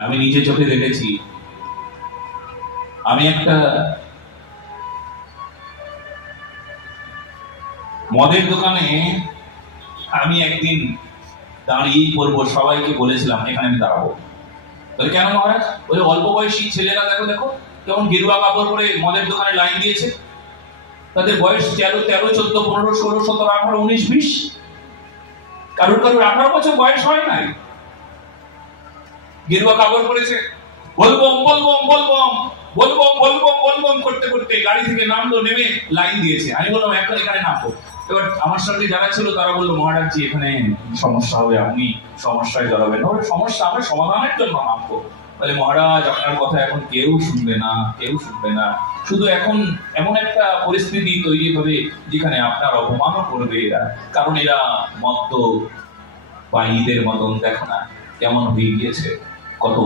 আমি নিজে চোখে দেখেছি। আমি একটা মদের দোকানে আমি একদিন দাঁড়িয়েই পড়বো, সবাইকে বলেছিলাম এখানে আমি দাঁড়াবো। বলে কেন মহারাজ? ওই অল্প বয়সী ছেলেরা দেখো দেখো কেমন গেরুয়া কাপড় পরে মদের দোকানে লাইন দিয়েছে। তাদের বয়স 13, 14, 15, 16, 17, 18, 19, 20, কারোর 18 বছর বয়স হয় নাই, গেরুয়া কাপড় পরেছে। বলবম বলবম বলবম বলবম বলবম বলবম করতে করতে গাড়ি থেকে নামলো, নেমে লাইন দিয়েছে। আমি বললাম এখন এখানে নামবো। এবার আমার সঙ্গে যারা ছিল তারা বললো মহারাজ জি এখানে সমস্যা হবে, আপনি সমস্যায় জড়াবেন। সমস্যা আমরা সমাধানের জন্য নামবো। বলে মহারাজ আপনার কথা এখন কেউ শুনবে না, কেউ শুনবে না। শুধু এখন এমন একটা পরিস্থিতি তৈরি হবে যেখানে আপনার অপমানও করবে এরা, কারণ এরা মদ্য পায়ীদের মতন দেখো না কেমন হয়ে গিয়েছে।